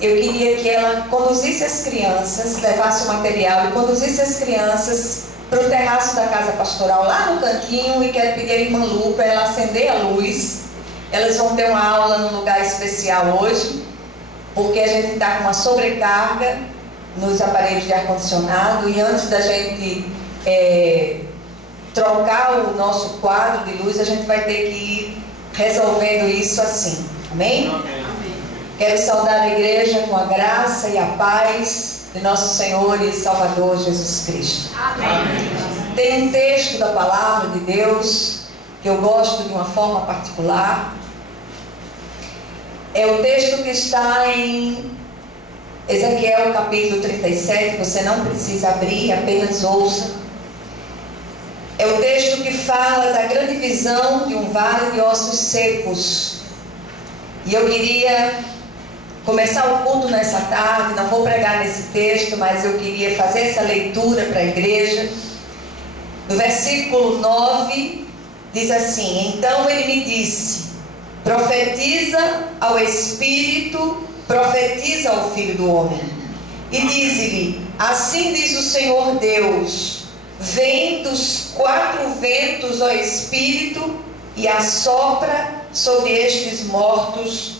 eu queria que ela conduzisse as crianças, levasse o material e conduzisse as crianças para o terraço da casa pastoral, lá no cantinho, e quero pedir a irmã Lu para ela acender a luz. Elas vão ter uma aula num lugar especial hoje, porque a gente está com uma sobrecarga nos aparelhos de ar-condicionado, e antes da gente trocar o nosso quadro de luz, a gente vai ter que ir resolvendo isso assim. Amém? Amém. Quero saudar a igreja com a graça e a paz de nosso Senhor e Salvador Jesus Cristo. Amém. Tem um texto da palavra de Deus que eu gosto de uma forma particular. É o texto que está em Ezequiel capítulo 37, você não precisa abrir, apenas ouça. É o texto que fala da grande visão de um vale de ossos secos. E eu queria começar o culto nessa tarde, não vou pregar nesse texto, mas eu queria fazer essa leitura para a igreja. No versículo 9, diz assim: então ele me disse, profetiza ao Espírito, profetiza ao Filho do Homem, e dize-lhe, assim diz o Senhor Deus, vem dos 4 ventos, ó Espírito, e assopra sobre estes mortos,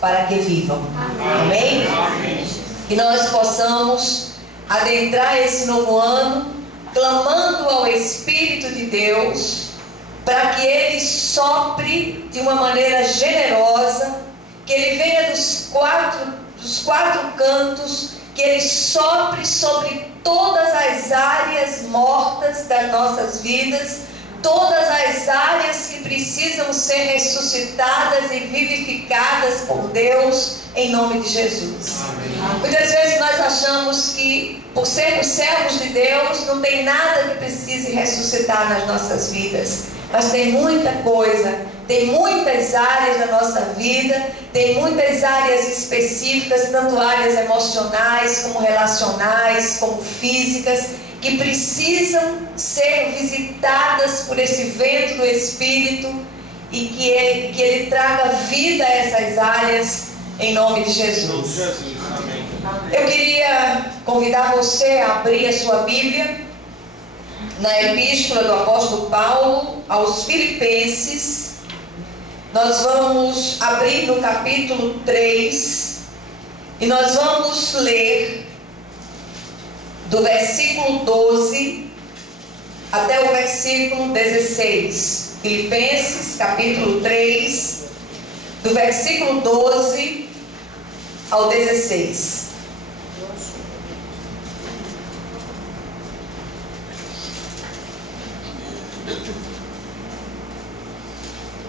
para que vivam. Amém? Amém? Que nós possamos adentrar esse novo ano, clamando ao Espírito de Deus, para que Ele sopre de uma maneira generosa, que Ele venha dos quatro cantos, que Ele sopre sobre todas as áreas mortas das nossas vidas, todas as áreas que precisam ser ressuscitadas e vivificadas por Deus, em nome de Jesus. Amém. Muitas vezes nós achamos que, por sermos servos de Deus, não tem nada que precise ressuscitar nas nossas vidas. Mas tem muita coisa, tem muitas áreas da nossa vida, tem muitas áreas específicas, tanto áreas emocionais, como relacionais, como físicas, que precisam ser visitadas por esse vento do Espírito, e que Ele traga vida a essas áreas, em nome de Jesus. Amém. Eu queria convidar você a abrir a sua Bíblia na epístola do apóstolo Paulo aos Filipenses. Nós vamos abrir no capítulo 3 e nós vamos ler do versículo 12 até o versículo 16. Filipenses capítulo 3, do versículo 12 ao 16.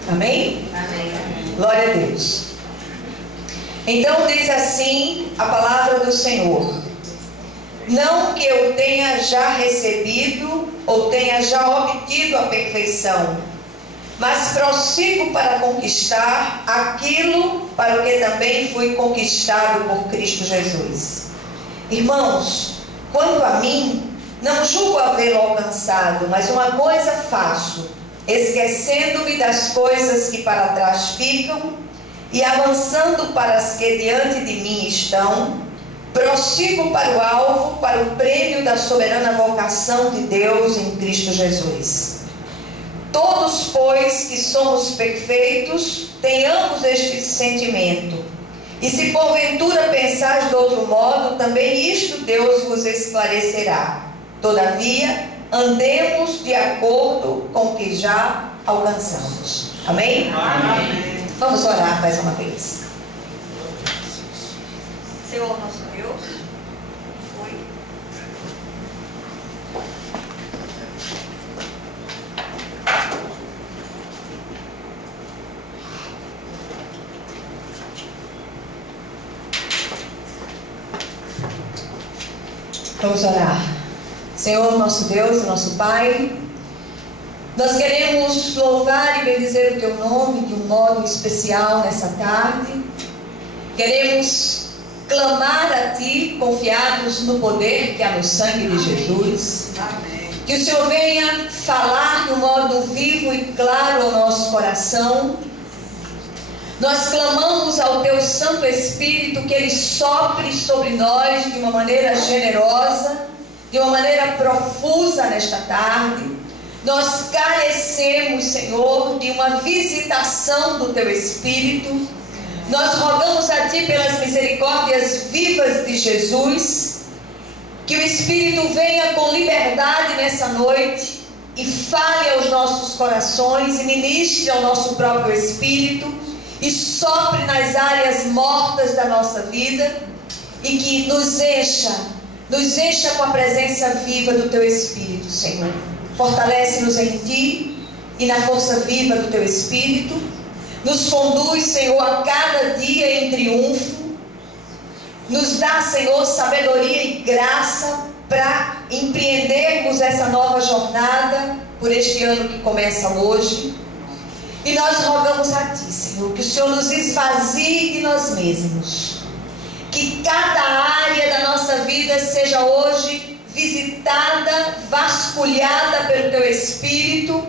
Amém? Amém? Glória a Deus. Então diz assim a palavra do Senhor: não que eu tenha já recebido ou tenha já obtido a perfeição, mas prossigo para conquistar aquilo para o que também fui conquistado por Cristo Jesus. Irmãos, quanto a mim, não julgo havê-lo alcançado, mas uma coisa faço, esquecendo-me das coisas que para trás ficam e avançando para as que diante de mim estão, prossigo para o alvo, para o prêmio da soberana vocação de Deus em Cristo Jesus. Todos, pois, que somos perfeitos, tenhamos este sentimento. E se porventura pensais de outro modo, também isto Deus vos esclarecerá. Todavia, andemos de acordo com o que já alcançamos. Amém? Amém. Vamos orar mais uma vez. Senhor nosso Deus, foi. Vamos orar. Senhor nosso Deus, nosso Pai, nós queremos louvar e bendizer o Teu nome de um modo especial nessa tarde. Queremos clamar a Ti, confiados no poder que há no sangue de Jesus. Amém. Que o Senhor venha falar de um modo vivo e claro ao nosso coração. Nós clamamos ao Teu Santo Espírito que Ele sopre sobre nós de uma maneira generosa, de uma maneira profusa nesta tarde. Nós carecemos, Senhor, de uma visitação do Teu Espírito. Nós rogamos a Ti pelas misericórdias vivas de Jesus, que o Espírito venha com liberdade nessa noite e fale aos nossos corações e ministre ao nosso próprio espírito e sopre nas áreas mortas da nossa vida e que nos encha com a presença viva do Teu Espírito, Senhor. Fortalece-nos em Ti e na força viva do Teu Espírito. Nos conduz, Senhor, a cada dia em triunfo. Nos dá, Senhor, sabedoria e graça para empreendermos essa nova jornada por este ano que começa hoje. E nós rogamos a Ti, Senhor, que o Senhor nos esvazie de nós mesmos. Que cada área da nossa vida seja hoje visitada, vasculhada pelo Teu Espírito,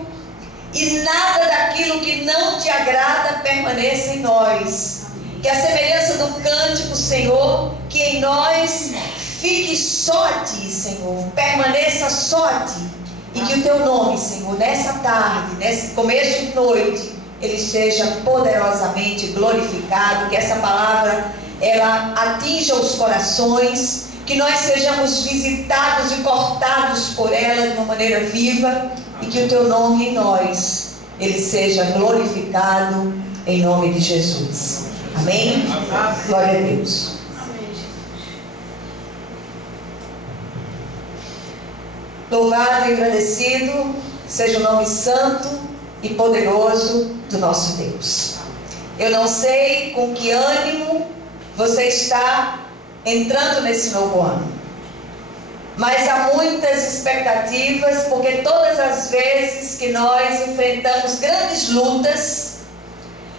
e nada daquilo que não Te agrada permaneça em nós. Que a semelhança do cântico, Senhor, que em nós fique só a Ti, Senhor, permaneça só a Ti. E que o Teu nome, Senhor, nessa tarde, nesse começo de noite, ele seja poderosamente glorificado. Que essa palavra, ela atinja os corações, que nós sejamos visitados e cortados por ela de uma maneira viva, e que o Teu nome em nós, ele seja glorificado em nome de Jesus. Amém? Glória a Deus. Louvado e agradecido seja o nome santo e poderoso do nosso Deus. Eu não sei com que ânimo você está entrando nesse novo ano, mas há muitas expectativas, porque todas as vezes que nós enfrentamos grandes lutas,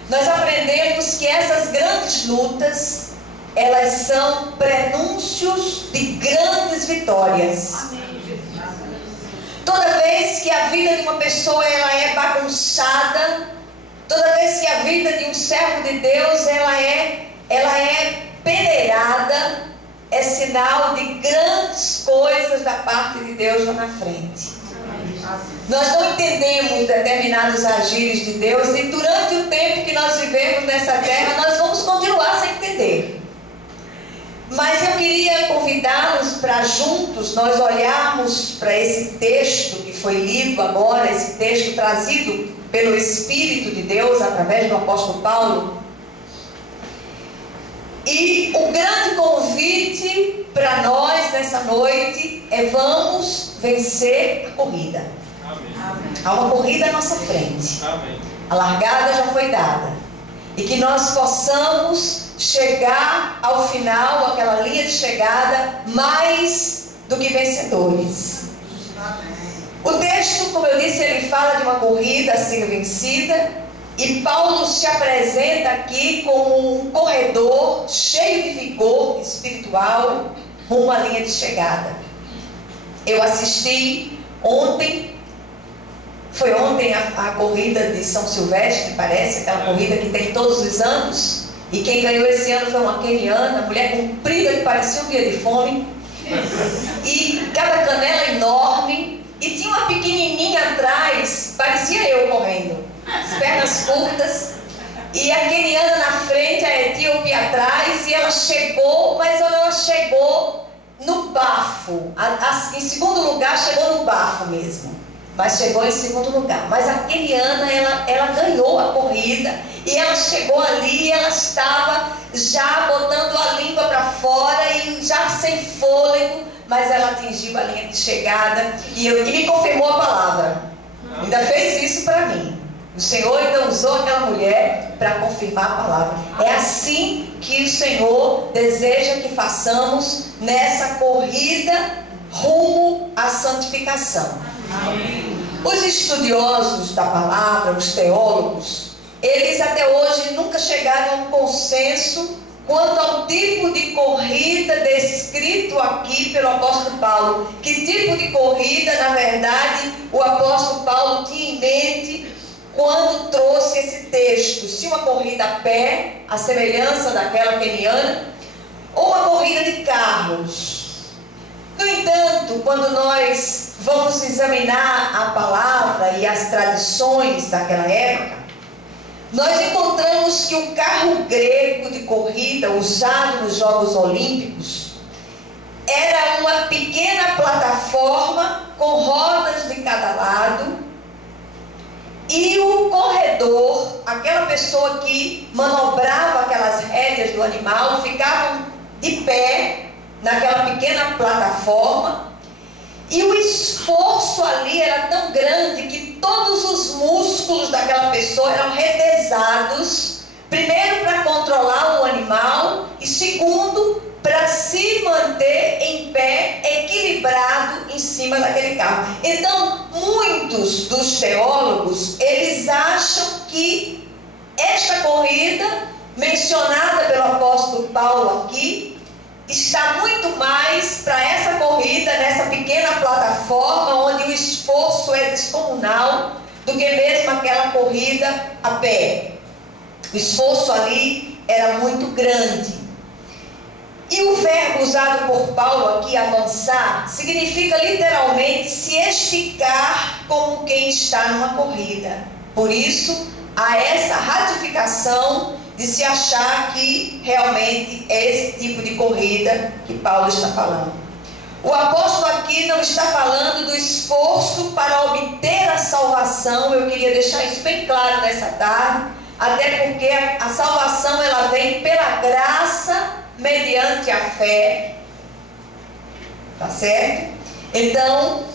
nós aprendemos que essas grandes lutas, elas são prenúncios de grandes vitórias. Toda vez que a vida de uma pessoa ela é bagunçada, toda vez que a vida de um servo de Deus ela é peneirada, é sinal de grandes coisas da parte de Deus lá na frente. Nós não entendemos determinados agires de Deus, e durante o tempo que nós vivemos nessa terra, nós vamos continuar sem entender. Mas eu queria convidá-los para juntos nós olharmos para esse texto que foi lido agora, esse texto trazido pelo Espírito de Deus através do apóstolo Paulo. E o grande convite para nós nessa noite é: vamos vencer a corrida. Amém. Há uma corrida à nossa frente. Amém. A largada já foi dada. E que nós possamos chegar ao final, aquela linha de chegada, mais do que vencedores. O texto, como eu disse, ele fala de uma corrida a ser vencida. E Paulo se apresenta aqui como um corredor cheio de vigor espiritual rumo à linha de chegada. Eu assisti ontem, foi ontem a corrida de São Silvestre, parece, aquela corrida que tem todos os anos. E quem ganhou esse ano foi uma queniana, mulher comprida que parecia um dia de fome. E cada canela enorme. E tinha uma pequenininha atrás, parecia eu correndo. As pernas curtas, e a queniana na frente, a etíope atrás, e ela chegou, mas ela chegou no bafo. Em segundo lugar, chegou no bafo mesmo, mas chegou em segundo lugar. Mas a queniana, ela ganhou a corrida, e ela chegou ali, ela estava já botando a língua para fora, e já sem fôlego, mas ela atingiu a linha de chegada, e me confirmou a palavra. Ainda fez isso para mim. O Senhor então usou aquela mulher para confirmar a palavra. É assim que o Senhor deseja que façamos nessa corrida rumo à santificação. Amém. Os estudiosos da palavra, os teólogos, eles até hoje nunca chegaram a um consenso quanto ao tipo de corrida descrito aqui pelo apóstolo Paulo. Que tipo de corrida, na verdade, o apóstolo Paulo tinha em mente quando trouxe esse texto, se uma corrida a pé, a semelhança daquela queniana, ou uma corrida de carros. No entanto, quando nós vamos examinar a palavra e as tradições daquela época, nós encontramos que o carro grego de corrida usado nos Jogos Olímpicos era uma pequena plataforma com rodas de cada lado, e o corredor, aquela pessoa que manobrava aquelas rédeas do animal, ficavam de pé naquela pequena plataforma, e o esforço ali era tão grande que todos os músculos daquela pessoa eram retesados, primeiro para controlar o animal e segundo para se manter em pé, equilibrado em cima daquele carro. Então, muitos dos teólogos, eles acham que esta corrida, mencionada pelo apóstolo Paulo aqui, está muito mais para essa corrida, nessa pequena plataforma, onde o esforço é descomunal, do que mesmo aquela corrida a pé. O esforço ali era muito grande. E o verbo usado por Paulo aqui, avançar, significa literalmente se esticar como quem está numa corrida. Por isso, há essa ratificação de se achar que realmente é esse tipo de corrida que Paulo está falando. O apóstolo aqui não está falando do esforço para obter a salvação. Eu queria deixar isso bem claro nessa tarde, até porque a salvação ela vem pela graça mediante a fé, tá certo? Então,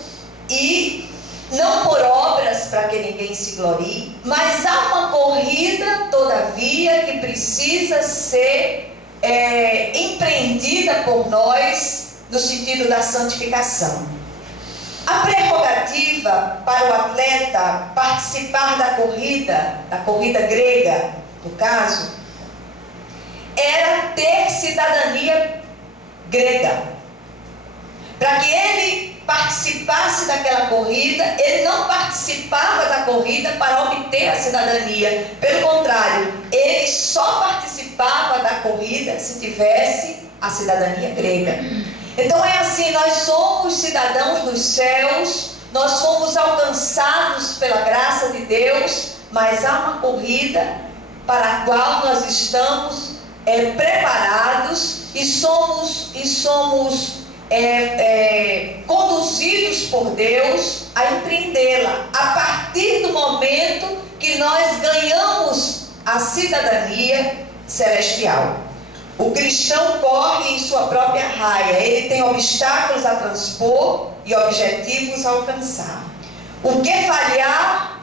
e não por obras para que ninguém se glorie, mas há uma corrida, todavia, que precisa ser empreendida por nós no sentido da santificação. A prerrogativa para o atleta participar da corrida grega, no caso, era ter cidadania grega. Para que ele participasse daquela corrida, ele não participava da corrida para obter a cidadania. Pelo contrário, ele só participava da corrida se tivesse a cidadania grega. Então é assim, nós somos cidadãos dos céus, nós fomos alcançados pela graça de Deus, mas há uma corrida para a qual nós estamos preparados e somos conduzidos por Deus a empreendê-la a partir do momento que nós ganhamos a cidadania celestial. O cristão corre em sua própria raia, ele tem obstáculos a transpor e objetivos a alcançar. O que falhar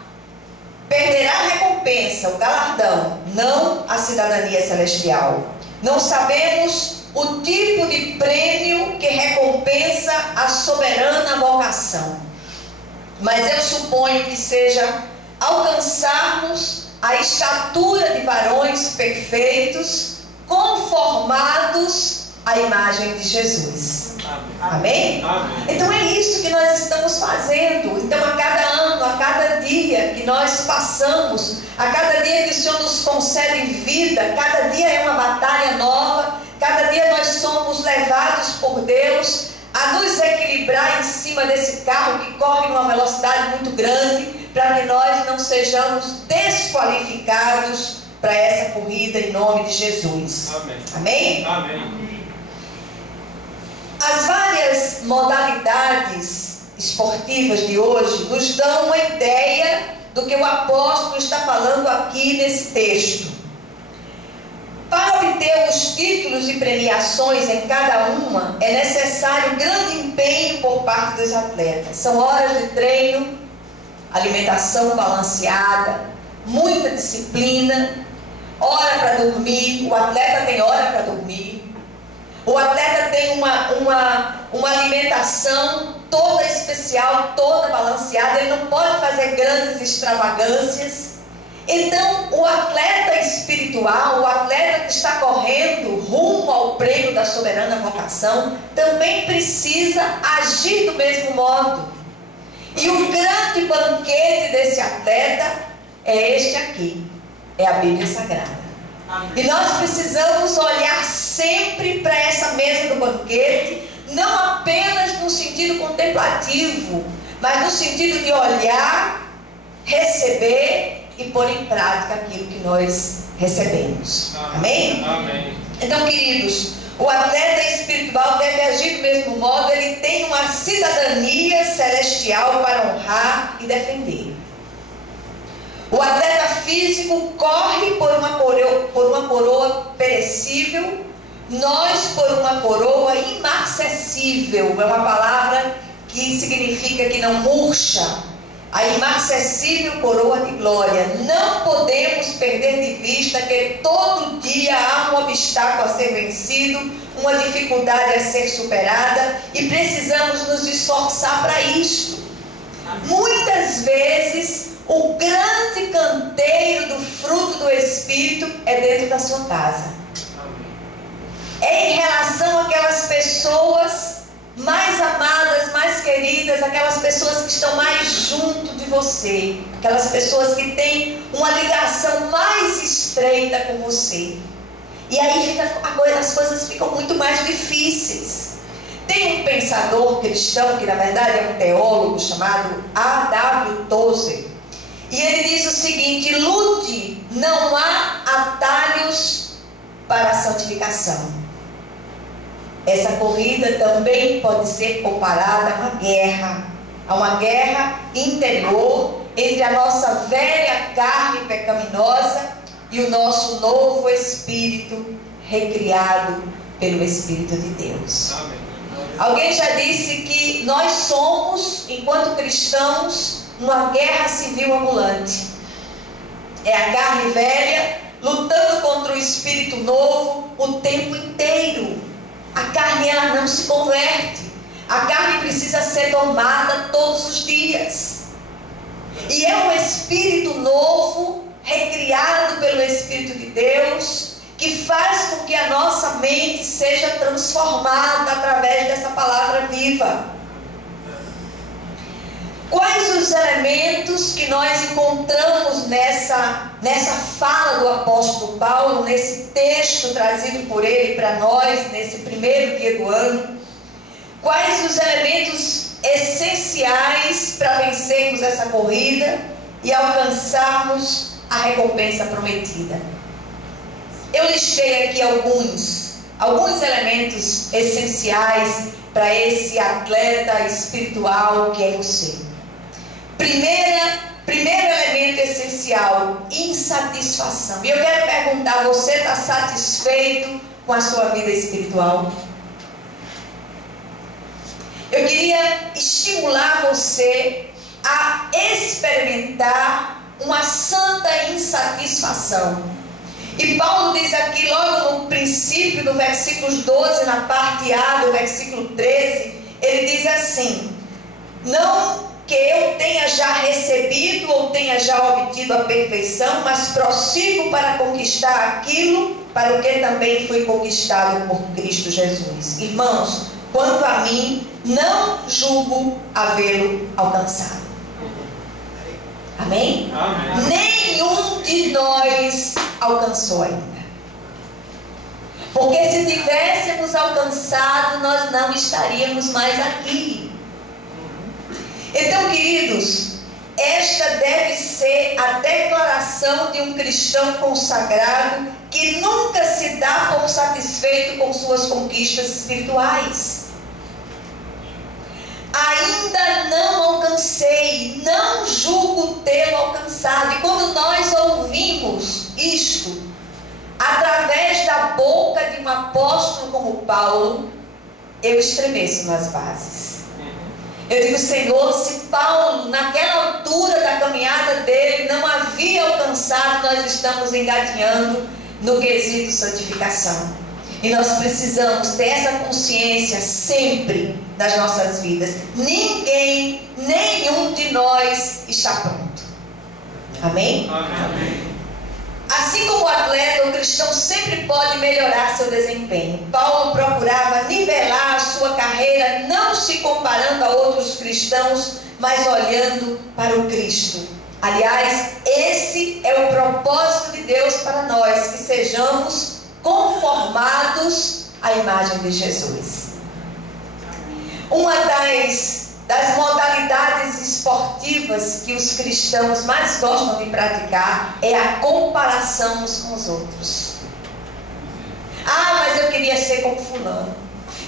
perderá a recompensa, o galardão, não a cidadania celestial. Não sabemos o tipo de prêmio que recompensa a soberana vocação, mas eu suponho que seja alcançarmos a estatura de varões perfeitos, conformados à imagem de Jesus. Amém? Amém? Então é isso que nós estamos fazendo. Então a cada ano, a cada dia que nós passamos, a cada dia que o Senhor nos concede vida, cada dia é uma batalha nova, cada dia nós somos levados por Deus a nos equilibrar em cima desse carro que corre numa velocidade muito grande, para que nós não sejamos desqualificados para essa corrida em nome de Jesus. Amém? Amém? Amém. As várias modalidades esportivas de hoje nos dão uma ideia do que o apóstolo está falando aqui nesse texto. Para obter os títulos e premiações em cada uma, é necessário grande empenho por parte dos atletas. São horas de treino, alimentação balanceada, muita disciplina, hora para dormir. O atleta tem hora para dormir. O atleta tem uma alimentação toda especial, toda balanceada. Ele não pode fazer grandes extravagâncias. Então, o atleta espiritual, o atleta que está correndo rumo ao prêmio da soberana vocação, também precisa agir do mesmo modo. E o grande banquete desse atleta é este aqui, é a Bíblia Sagrada. Amém. E nós precisamos olhar sempre para essa mesa do banquete, não apenas no sentido contemplativo, mas no sentido de olhar, receber e pôr em prática aquilo que nós recebemos. Amém? Amém. Então, queridos, o atleta espiritual deve agir do mesmo modo. Ele tem uma cidadania celestial para honrar e defender. O atleta físico corre por uma coroa perecível, nós por uma coroa imarcessível. É uma palavra que significa que não murcha. A imarcessível coroa de glória. Não podemos perder de vista que todo dia há um obstáculo a ser vencido, uma dificuldade a ser superada, e precisamos nos esforçar para isto. Muitas vezes o grande canteiro do fruto do Espírito é dentro da sua casa. É em relação àquelas pessoas mais amadas, mais queridas, aquelas pessoas que estão mais junto de você, aquelas pessoas que têm uma ligação mais estreita com você. E aí as coisas ficam muito mais difíceis. Tem um pensador cristão, que na verdade é um teólogo, chamado A.W. Tozer, e ele diz o seguinte: lute, não há atalhos para a santificação. Essa corrida também pode ser comparada a uma guerra interior entre a nossa velha carne pecaminosa e o nosso novo espírito recriado pelo Espírito de Deus. Amém. Alguém já disse que nós somos, enquanto cristãos, uma guerra civil ambulante. É a carne velha lutando contra o espírito novo o tempo inteiro. A carne, ela não se converte. A carne precisa ser domada todos os dias. E é o espírito novo, recriado pelo Espírito de Deus, que faz com que a nossa mente seja transformada através dessa palavra viva. Quais os elementos que nós encontramos nessa fala do apóstolo Paulo, nesse texto trazido por ele para nós, nesse primeiro dia do ano? Quais os elementos essenciais para vencermos essa corrida e alcançarmos a recompensa prometida? Eu listei aqui alguns elementos essenciais para esse atleta espiritual que é você. Primeiro elemento essencial: insatisfação. E eu quero perguntar: você está satisfeito com a sua vida espiritual? Eu queria estimular você a experimentar uma santa insatisfação. E Paulo diz aqui, logo no princípio do versículo 12, na parte A do versículo 13, ele diz assim: não que eu tenha já recebido ou tenha já obtido a perfeição, mas prossigo para conquistar aquilo para o que também fui conquistado por Cristo Jesus. Irmãos, quanto a mim, não julgo havê-lo alcançado. Amém? Amém? Nenhum de nós alcançou ainda. Porque se tivéssemos alcançado, nós não estaríamos mais aqui. Então, queridos, esta deve ser a declaração de um cristão consagrado que nunca se dá por satisfeito com suas conquistas espirituais. Ainda não alcancei, não julgo tê-lo alcançado. E quando nós ouvimos isto, através da boca de um apóstolo como Paulo, eu estremeço nas bases. Eu digo: Senhor, se Paulo, naquela altura da caminhada dele, não havia alcançado, nós estamos engatinhando no quesito santificação. E nós precisamos ter essa consciência sempre das nossas vidas. Nenhum de nós está pronto. Amém? Amém. Assim como o atleta, o cristão sempre pode melhorar seu desempenho. Paulo procurava nivelar a sua carreira, não se comparando a outros cristãos, mas olhando para o Cristo. Aliás, esse é o propósito de Deus para nós, que sejamos conformados à imagem de Jesus. Uma das modalidades esportivas que os cristãos mais gostam de praticar é a comparação uns com os outros. Ah, mas eu queria ser como fulano,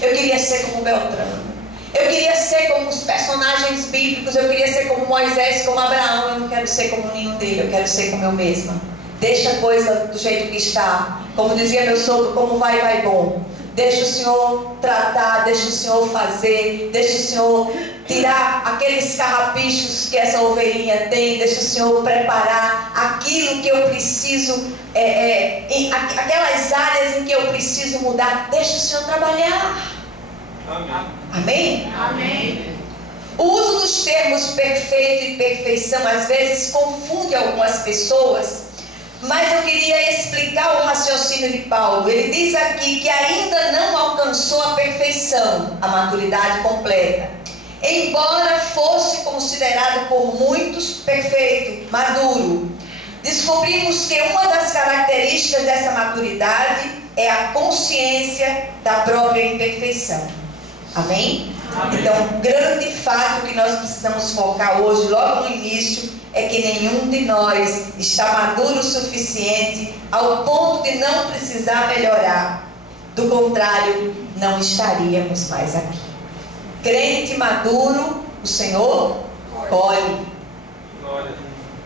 eu queria ser como Beltrano, eu queria ser como os personagens bíblicos, eu queria ser como Moisés, como Abraão. Eu não quero ser como nenhum deles, eu quero ser como eu mesma. Deixa a coisa do jeito que está. Como dizia meu sogro, como vai, vai bom. Deixa o Senhor tratar, deixa o Senhor fazer, deixa o Senhor tirar aqueles carrapichos que essa ovelhinha tem, deixa o Senhor preparar aquilo que eu preciso, aquelas áreas em que eu preciso mudar, deixa o Senhor trabalhar. Amém. Amém? Amém. O uso dos termos perfeito e perfeição às vezes confunde algumas pessoas, mas eu queria explicar o raciocínio de Paulo. Ele diz aqui que ainda não alcançou a perfeição, a maturidade completa, embora fosse considerado por muitos perfeito, maduro. Descobrimos que uma das características dessa maturidade é a consciência da própria imperfeição. Amém? Amém. Então, um grande fato que nós precisamos focar hoje, logo no início, é que nenhum de nós está maduro o suficiente ao ponto de não precisar melhorar. Do contrário, não estaríamos mais aqui. Crente maduro, o Senhor colhe.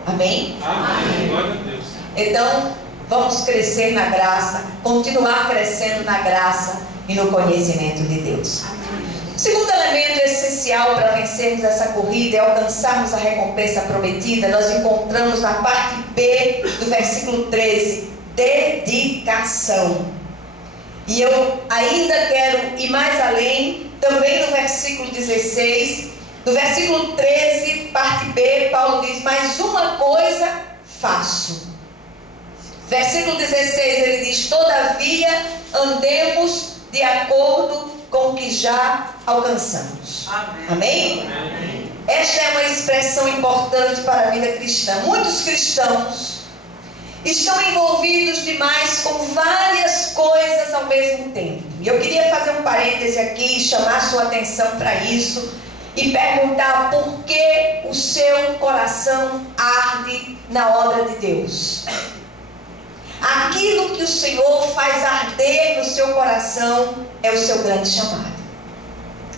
Amém? Amém. Glória a Deus. Então, vamos crescer na graça, continuar crescendo na graça e no conhecimento de Deus. O segundo elemento essencial para vencermos essa corrida e alcançarmos a recompensa prometida, nós encontramos na parte B do versículo 13, dedicação. E eu ainda quero ir mais além, também no versículo 16, no versículo 13, parte B, Paulo diz: mas uma coisa faço. Versículo 16, ele diz: todavia andemos de acordo com o que já alcançamos. Amém? Amém? Esta é uma expressão importante para a vida cristã. Muitos cristãos estão envolvidos demais com várias coisas ao mesmo tempo. E eu queria fazer um parêntese aqui e chamar sua atenção para isso e perguntar por que o seu coração arde na obra de Deus. Aquilo que o Senhor faz arder no seu coração é o seu grande chamado.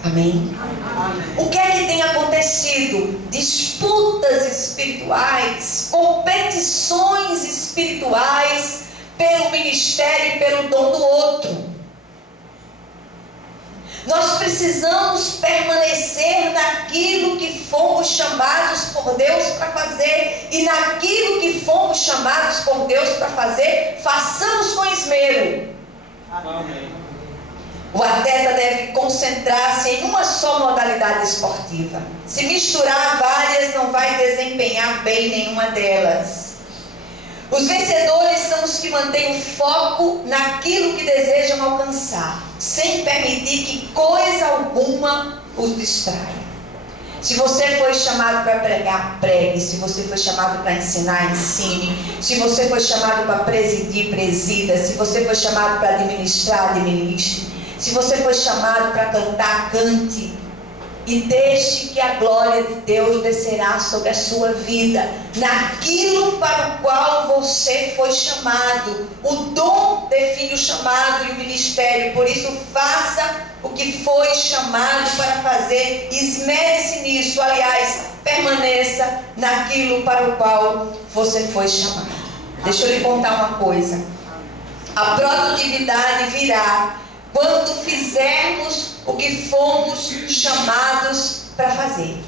Amém? Amém. O que é que tem acontecido? Disputas espirituais, competições espirituais pelo ministério e pelo dom do outro. Nós precisamos permanecer naquilo que fomos chamados por Deus para fazer. E naquilo que fomos chamados por Deus para fazer, façamos com esmero. Amém. O atleta deve concentrar-se em uma só modalidade esportiva. Se misturar várias, não vai desempenhar bem nenhuma delas. Os vencedores são os que mantêm o foco naquilo que desejam alcançar, sem permitir que coisa alguma os distraia. Se você foi chamado para pregar, pregue. Se você foi chamado para ensinar, ensine. Se você foi chamado para presidir, presida. Se você foi chamado para administrar, administre. Se você foi chamado para cantar, cante. E deixe que a glória de Deus descerá sobre a sua vida, naquilo para o qual você foi chamado. O dom define o chamado e o ministério. Por isso, faça o que foi chamado para fazer. Esmere-se nisso. Aliás, permaneça naquilo para o qual você foi chamado. Deixa eu lhe contar uma coisa. A produtividade virá quando fizermos o que fomos chamados para fazer.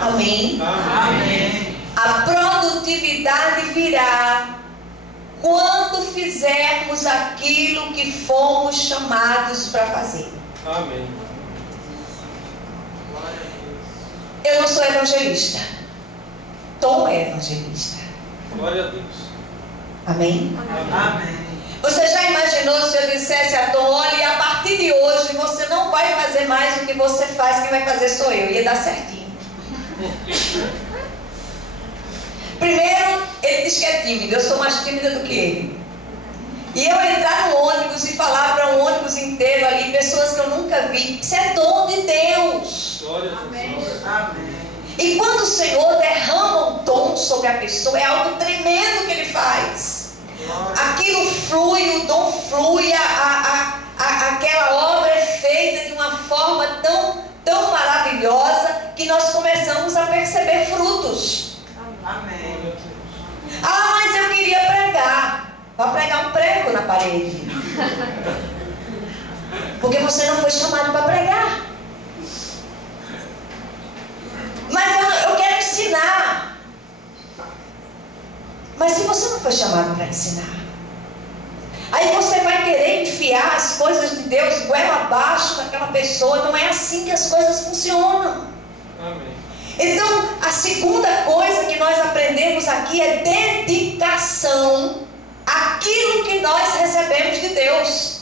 Amém? Amém. A produtividade virá quando fizermos aquilo que fomos chamados para fazer. Amém. Eu não sou evangelista. Tom é evangelista. Glória a Deus. Amém? Amém. Você já imaginou se eu dissesse a Tom: olha, a partir de hoje você não vai fazer mais o que você faz, quem vai fazer sou eu? Ia dar certinho. Primeiro, ele diz que é tímido. Eu sou mais tímida do que ele. E eu entrar no ônibus e falar para um ônibus inteiro ali, pessoas que eu nunca vi, isso é dom de Deus. Amém. Amém. E quando o Senhor derrama um dom sobre a pessoa, é algo tremendo que Ele faz. Aquilo flui, o dom flui, aquela obra é feita de uma forma tão maravilhosa que nós começamos a perceber frutos. Amém. Ah, mas eu queria pregar. Vá pregar um prego na parede. Porque você não foi chamado para pregar. Mas eu quero ensinar. Mas se você não foi chamado para ensinar, aí você vai querer enfiar as coisas de Deus goela abaixo daquela pessoa. Não é assim que as coisas funcionam. Amém. Então, a segunda coisa que nós aprendemos aqui é dedicação àquilo que nós recebemos de Deus.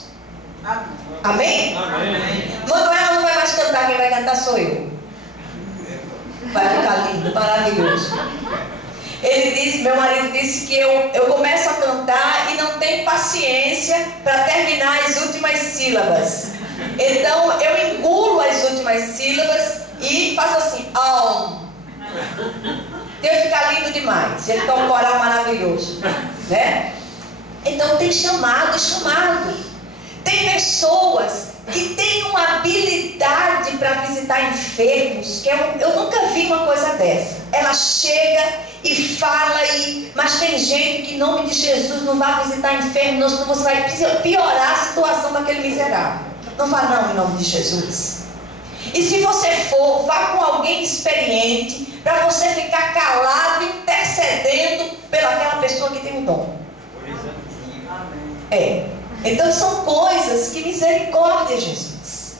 Amém? Amém. Manuela não vai mais cantar, quem vai cantar sou eu. Vai ficar lindo, maravilhoso. Ele disse, meu marido disse que eu começo a cantar e não tenho paciência para terminar as últimas sílabas. Então eu engulo as últimas sílabas e faço assim, deve ficar lindo demais, deve ficar um coral maravilhoso, né? Então tem chamado e chamado. Tem pessoas que têm uma habilidade para visitar enfermos, que eu nunca vi uma coisa dessa. Ela chega e fala, mas tem gente que em nome de Jesus não vai visitar enfermo, senão você vai piorar a situação daquele miserável. Não vá não, em nome de Jesus. E se você for, vá com alguém experiente, para você ficar calado, intercedendo pelaquela pessoa que tem o dom. Então são coisas que misericórdia, Jesus.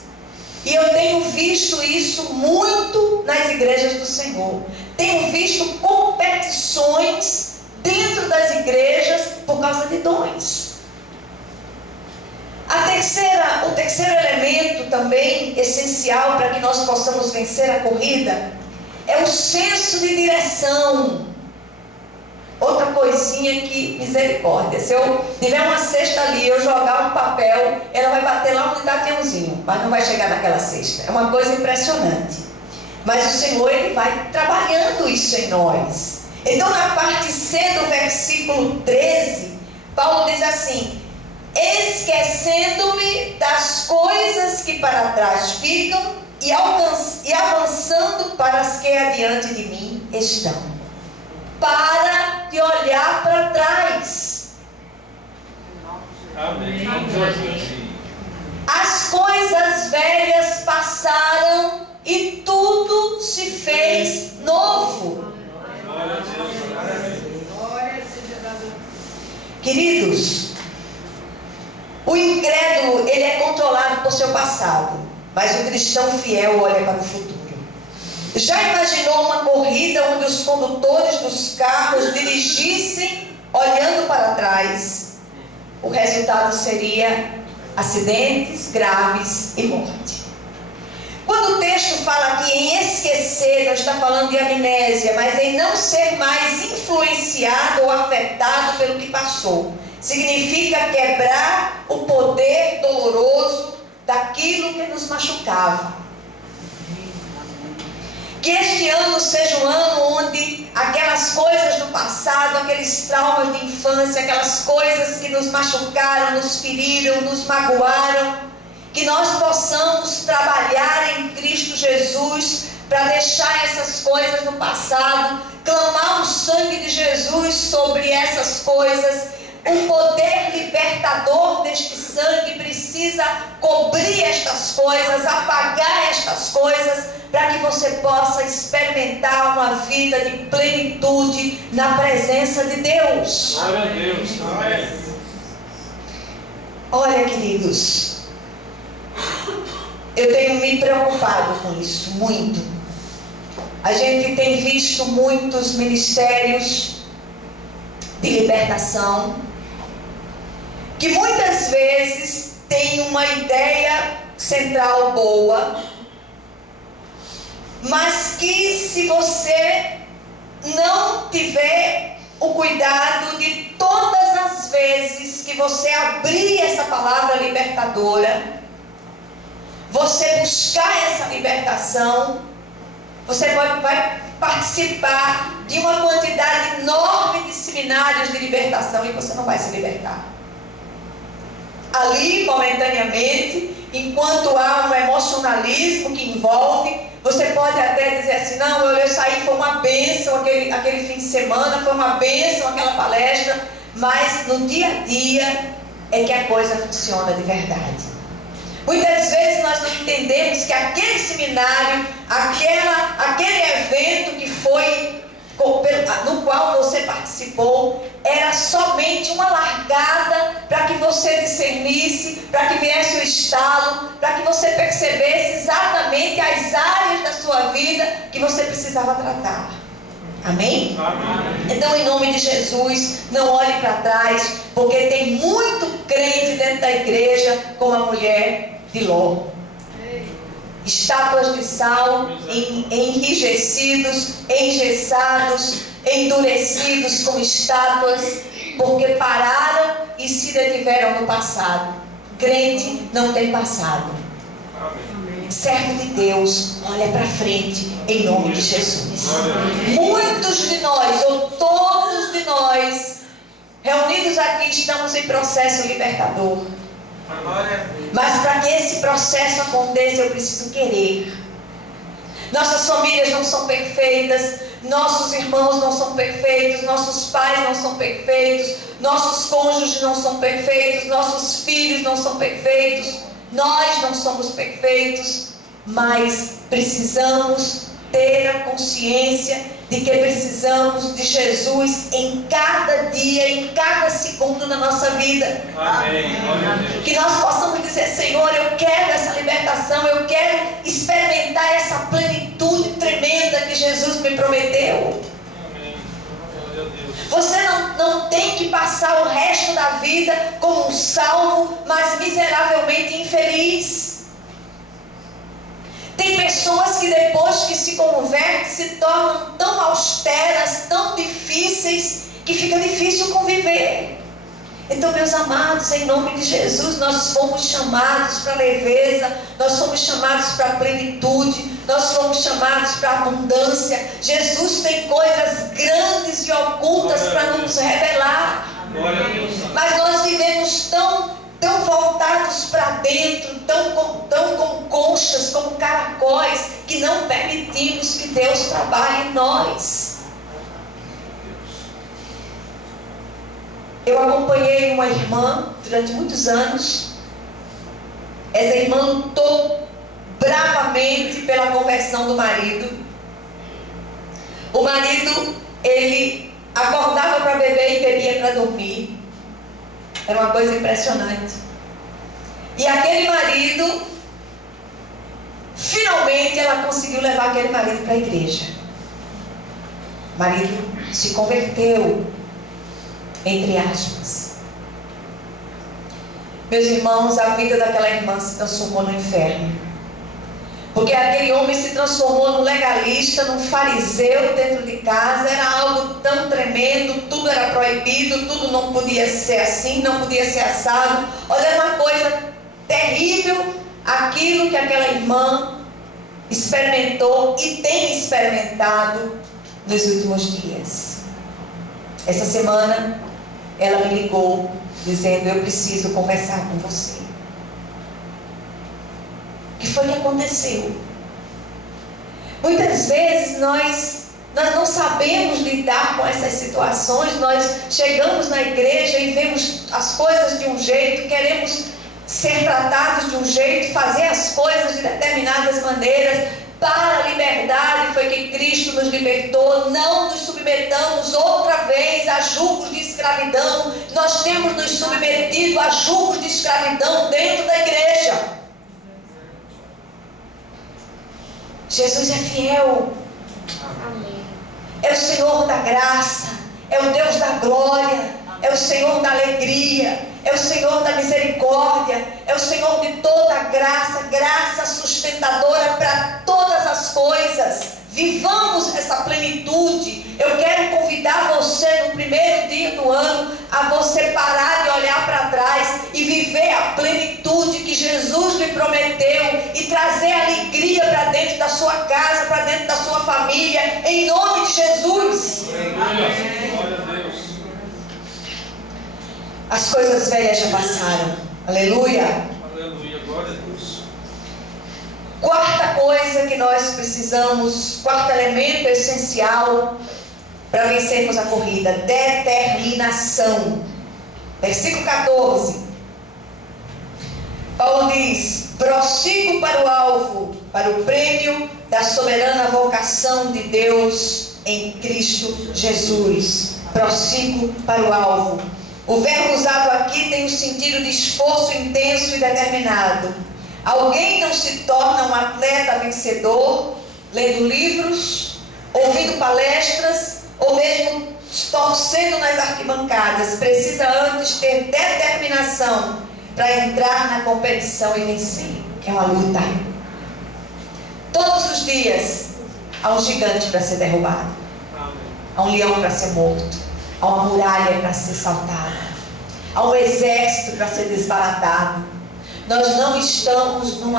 E eu tenho visto isso muito nas igrejas do Senhor. Tenho visto competições dentro das igrejas por causa de dons. O terceiro elemento também essencial para que nós possamos vencer a corrida é o senso de direção. Outra coisinha que, misericórdia, se eu tiver uma cesta ali, eu jogar um papel, ela vai bater lá onde está aviãozinho, mas não vai chegar naquela cesta. É uma coisa impressionante. Mas o Senhor, Ele vai trabalhando isso em nós. Então na parte C do versículo 13, Paulo diz assim: esquecendo-me das coisas que para trás ficam e avançando para as que adiante de mim estão. Para de olhar para trás. Amém. As coisas velhas passaram e tudo se fez novo. Queridos, o incrédulo, ele é controlado por seu passado, mas o cristão fiel olha para o futuro. Já imaginou uma corrida onde os condutores dos carros dirigissem olhando para trás? O resultado seria acidentes graves e morte. Quando o texto fala aqui em esquecer, não está falando de amnésia, mas em não ser mais influenciado ou afetado pelo que passou. Significa quebrar o poder doloroso daquilo que nos machucava. Que este ano seja um ano onde aquelas coisas do passado, aqueles traumas de infância, aquelas coisas que nos machucaram, nos feriram, nos magoaram, que nós possamos trabalhar em Cristo Jesus para deixar essas coisas no passado, clamar o sangue de Jesus sobre essas coisas. O poder libertador deste sangue precisa cobrir estas coisas, apagar estas coisas, para que você possa experimentar uma vida de plenitude na presença de Deus. Glória a Deus. Amém. Olha, queridos, eu tenho me preocupado com isso muito. A gente tem visto muitos ministérios de libertação que muitas vezes têm uma ideia central boa, mas que se você não tiver o cuidado de todas as vezes que você abrir essa palavra libertadora, você buscar essa libertação, você vai participar de uma quantidade enorme de seminários de libertação e você não vai se libertar. Ali, momentaneamente, enquanto há um emocionalismo que envolve, você pode até dizer assim, não, eu saí, foi uma bênção aquele fim de semana, foi uma bênção aquela palestra, mas no dia a dia é que a coisa funciona de verdade. Muitas vezes nós não entendemos que aquele seminário, aquele evento que foi, no qual você participou, era somente uma largada para que você discernisse, para que viesse o estalo, para que você percebesse exatamente as áreas da sua vida que você precisava tratar. Amém? Amém. Então, em nome de Jesus, não olhe para trás, porque tem muito crente dentro da igreja como a mulher de Ló. Estátuas de sal, enrijecidos, engessados, endurecidos como estátuas, porque pararam e se detiveram no passado. Crente não tem passado. Amém. Servo de Deus, olha para frente em nome de Jesus. Amém. Muitos de nós, ou todos de nós, reunidos aqui, estamos em processo libertador. Mas para que esse processo aconteça, eu preciso querer. Nossas famílias não são perfeitas, nossos irmãos não são perfeitos, nossos pais não são perfeitos, nossos cônjuges não são perfeitos, nossos filhos não são perfeitos, nós não somos perfeitos, mas precisamos ter a consciência de que precisamos de Jesus em cada dia, em cada segundo da nossa vida. Amém. Que nós possamos dizer, Senhor, eu quero essa libertação, eu quero experimentar essa plenitude tremenda que Jesus me prometeu. Amém. Você não tem que passar o resto da vida como um salvo, mas miseravelmente infeliz. Tem pessoas que depois que se convertem se tornam tão austeras, tão difíceis, que fica difícil conviver. Então, meus amados, em nome de Jesus, nós fomos chamados para leveza, nós fomos chamados para plenitude, nós fomos chamados para abundância. Jesus tem coisas grandes e ocultas para nos revelar. Mas nós vivemos tão voltados para dentro, tão como conchas, como caracóis, que não permitimos que Deus trabalhe em nós. Eu acompanhei uma irmã durante muitos anos. Essa irmã lutou bravamente pela conversão do marido. O marido, ele acordava para beber e bebia para dormir. Era uma coisa impressionante. E aquele marido, finalmente ela conseguiu levar aquele marido para a igreja. O marido se converteu, entre aspas. Meus irmãos, a vida daquela irmã se transformou no inferno. Porque aquele homem se transformou num legalista, num fariseu dentro de casa. Era algo tão tremendo, tudo era proibido, tudo não podia ser assim, não podia ser assado. Olha, uma coisa terrível, aquilo que aquela irmã experimentou e tem experimentado nos últimos dias. Essa semana, ela me ligou, dizendo, eu preciso conversar com você. O que foi que aconteceu? Muitas vezes nós não sabemos lidar com essas situações. Nós chegamos na igreja e vemos as coisas de um jeito, queremos ser tratados de um jeito, fazer as coisas de determinadas maneiras. Para a liberdade foi que Cristo nos libertou. Não nos submetamos outra vez a julgos de escravidão. Nós temos nos submetido a julgos de escravidão dentro da igreja. Jesus é fiel. Amém. É o Senhor da graça, é o Deus da glória, é o Senhor da alegria, é o Senhor da misericórdia, é o Senhor de toda a graça, graça sustentadora para todas as coisas. Vivamos essa plenitude, Eu quero convidar você no primeiro dia do ano a você parar de olhar para trás e viver a plenitude que Jesus lhe prometeu e trazer alegria para dentro da sua casa, para dentro da sua família, em nome de Jesus. Glória a Deus. As coisas velhas já passaram. Aleluia. Aleluia. Glória a Deus. Quarta coisa que nós precisamos, quarto elemento essencial para vencermos a corrida: determinação. Versículo 14. Paulo diz: prossigo para o alvo, para o prêmio da soberana vocação de Deus em Cristo Jesus. Prossigo para o alvo. O verbo usado aqui tem o sentido de esforço intenso e determinado. Alguém não se torna um atleta vencedor lendo livros, ouvindo palestras ou mesmo torcendo nas arquibancadas. Precisa antes ter determinação para entrar na competição e vencer. É uma luta. Todos os dias há um gigante para ser derrubado, há um leão para ser morto, há uma muralha para ser saltada, há um exército para ser desbaratado. Nós não estamos num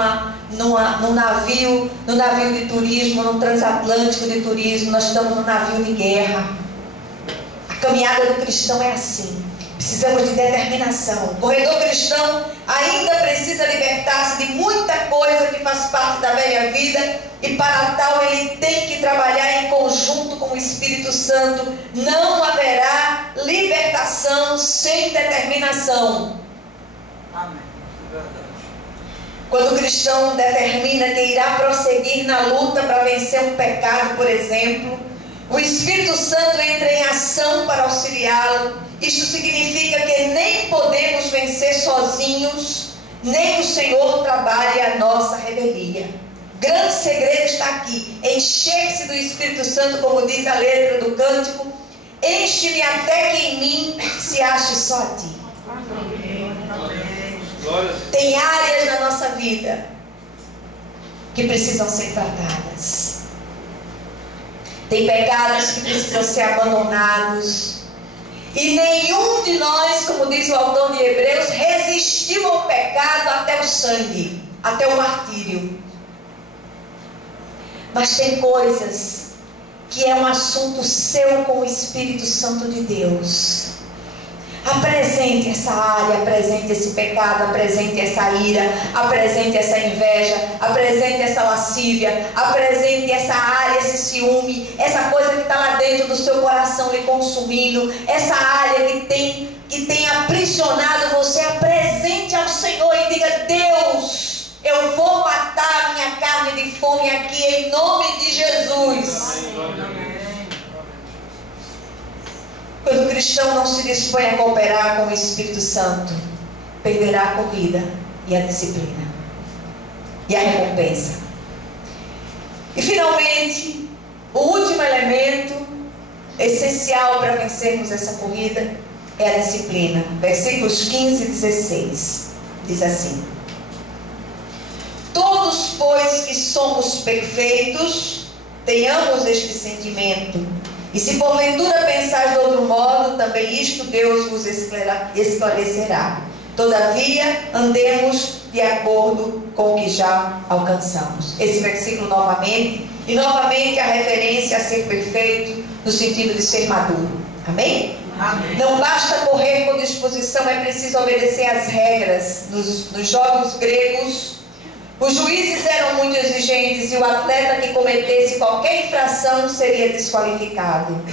navio de turismo, num transatlântico de turismo. Nós estamos num navio de guerra. A caminhada do cristão é assim. Precisamos de determinação. O corredor cristão ainda precisa libertar-se de muita coisa que faz parte da velha vida, e para tal ele tem que trabalhar em conjunto com o Espírito Santo. Não haverá libertação sem determinação. Amém. Quando o cristão determina que irá prosseguir na luta para vencer um pecado, por exemplo, o Espírito Santo entra em ação para auxiliá-lo. Isto significa que nem podemos vencer sozinhos, nem o Senhor trabalha a nossa revelia. Grande segredo está aqui: encher-se do Espírito Santo, como diz a letra do cântico: enche-me até que em mim se ache só a ti. Tem áreas na nossa vida que precisam ser tratadas. Tem pecados que precisam ser abandonados. E nenhum de nós, como diz o autor de Hebreus, resistiu ao pecado até o sangue, até o martírio. Mas tem coisas que é um assunto seu com o Espírito Santo de Deus. Apresente essa área, apresente esse pecado, apresente essa ira, apresente essa inveja, apresente essa lascívia, apresente essa área, esse ciúme, essa coisa que está lá dentro do seu coração lhe consumindo, essa área que tem aprisionado você. Apresente ao Senhor e diga: Deus, eu vou matar a minha carne de fome aqui em nome de Jesus. Quando o cristão não se dispõe a cooperar com o Espírito Santo, perderá a corrida e a disciplina e a recompensa. E finalmente, o último elemento essencial para vencermos essa corrida é a disciplina. Versículos 15 e 16 diz assim: todos, pois, que somos perfeitos, tenhamos este sentimento. E se porventura pensais de outro modo, também isto Deus vos esclarecerá. Todavia, andemos de acordo com o que já alcançamos. Esse versículo novamente, e novamente a referência a ser perfeito, no sentido de ser maduro. Amém? Amém. Não basta correr com disposição, é preciso obedecer às regras. Nos jogos gregos, os juízes eram muito exigentes e o atleta que cometesse qualquer infração seria desqualificado.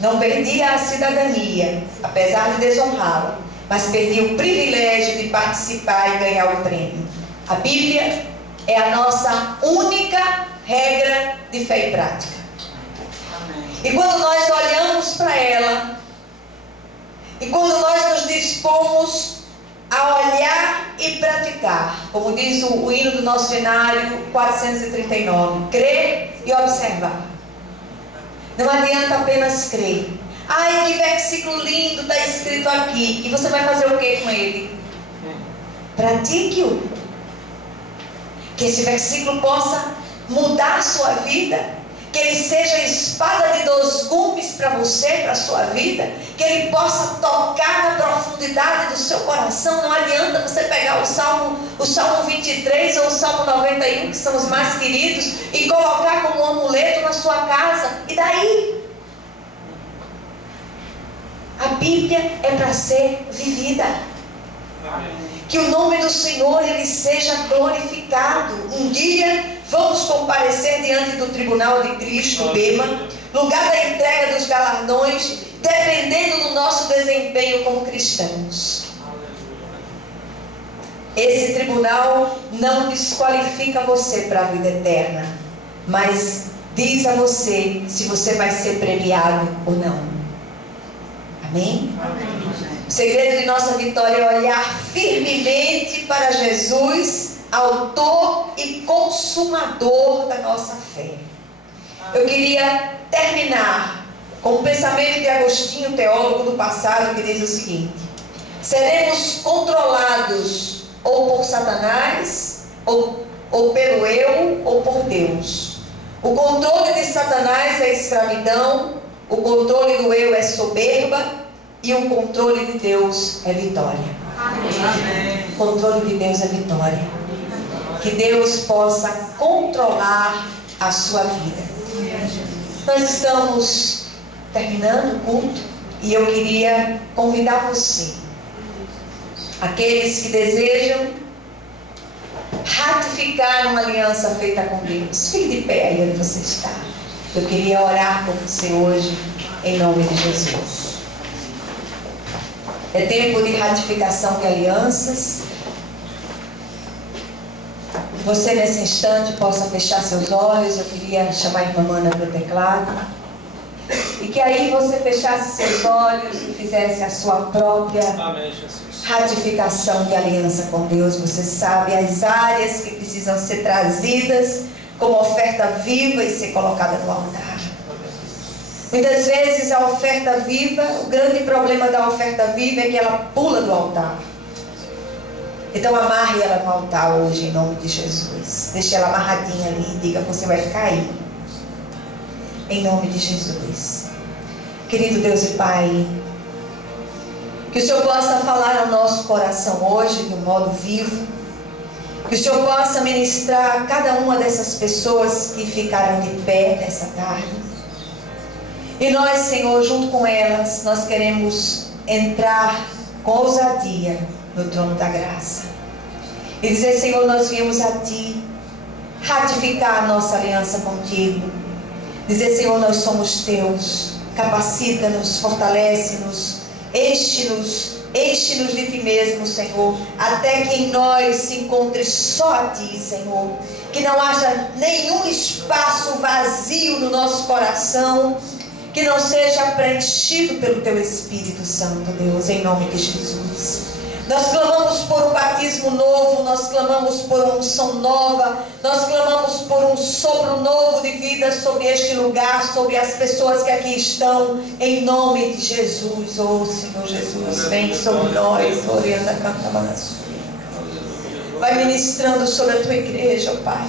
Não perdia a cidadania, apesar de desonrá-la, mas perdia o privilégio de participar e ganhar o prêmio. A Bíblia é a nossa única regra de fé e prática. E quando nós olhamos para ela, e quando nós nos dispomos a olhar e praticar, como diz o hino do nosso cenário 439, crer e observar. Não adianta apenas crer. Ai, que versículo lindo está escrito aqui. E você vai fazer o que com ele? Pratique-o. Que esse versículo possa mudar a sua vida. que ele seja espada de 2 gumes para você, para a sua vida, que ele possa tocar na profundidade do seu coração. Não adianta você pegar o Salmo 23 ou o Salmo 91, que são os mais queridos, e colocar como um amuleto na sua casa. E daí? A Bíblia é para ser vivida. Que o nome do Senhor ele seja glorificado. Um dia vamos comparecer diante do tribunal de Cristo, Bema, lugar da entrega dos galardões, dependendo do nosso desempenho como cristãos. Esse tribunal não desqualifica você para a vida eterna, mas diz a você se você vai ser premiado ou não. Amém? Amém. O segredo de nossa vitória é olhar firmemente para Jesus, autor e consumador da nossa fé. Eu queria terminar com um pensamento de Agostinho, teólogo do passado, que diz o seguinte: seremos controlados ou por Satanás, ou pelo eu, ou por Deus. O controle de Satanás é escravidão, o controle do eu é soberba, e o controle de Deus é vitória. Amém. O controle de Deus é vitória. Que Deus possa controlar a sua vida. Nós estamos terminando o culto e eu queria convidar você, aqueles que desejam ratificar uma aliança feita com Deus, fique de pé aí onde você está. Eu queria orar por você hoje, em nome de Jesus. É tempo de ratificação de alianças. Você nesse instante possa fechar seus olhos. Eu queria chamar a irmã Mana para o teclado. E que aí você fechasse seus olhos e fizesse a sua própria ratificação de aliança com Deus. Você sabe as áreas que precisam ser trazidas como oferta viva e ser colocada no altar. Muitas vezes a oferta viva, o grande problema da oferta viva é que ela pula do altar. Então amarre ela no altar hoje em nome de Jesus. Deixe ela amarradinha ali e diga: você vai ficar aí. Em nome de Jesus. Querido Deus e Pai, que o Senhor possa falar ao nosso coração hoje de um modo vivo. Que o Senhor possa ministrar a cada uma dessas pessoas que ficaram de pé nessa tarde. E nós, Senhor, junto com elas, nós queremos entrar com ousadia no trono da graça. E dizer: Senhor, nós viemos a Ti ratificar a nossa aliança contigo. Dizer: Senhor, nós somos Teus. Capacita-nos, fortalece-nos, enche-nos de Ti mesmo, Senhor. Até que em nós se encontre só a Ti, Senhor. Que não haja nenhum espaço vazio no nosso coração, que não seja preenchido pelo Teu Espírito Santo, Deus, em nome de Jesus. Nós clamamos por um batismo novo, nós clamamos por uma unção nova, nós clamamos por um sopro novo de vida sobre este lugar, sobre as pessoas que aqui estão, em nome de Jesus. Oh Senhor Jesus, vem sobre nós, orando a cantamançu. Vai ministrando sobre a Tua igreja, oh Pai.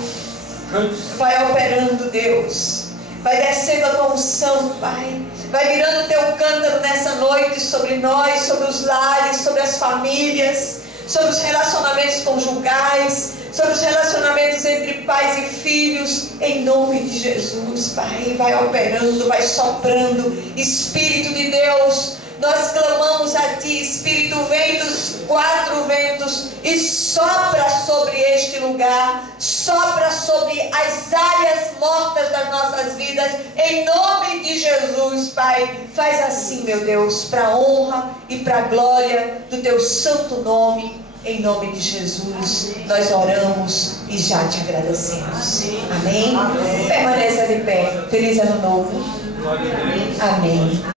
Vai operando, Deus. Vai descendo a Tua unção, Pai. Vai virando o Teu cântaro nessa noite sobre nós, sobre os lares, sobre as famílias, sobre os relacionamentos conjugais, sobre os relacionamentos entre pais e filhos, em nome de Jesus, Pai. Vai operando, vai soprando. Espírito de Deus, nós clamamos a Ti. Espírito, vem dos 4 ventos e sopra sobre este lugar, sopra sobre as áreas mortas das nossas vidas, em nome de Jesus, Pai. Faz assim, meu Deus, para a honra e para a glória do Teu santo nome, em nome de Jesus. Nós oramos e já Te agradecemos. Amém? Amém. Permaneça de pé. Feliz ano novo. Amém.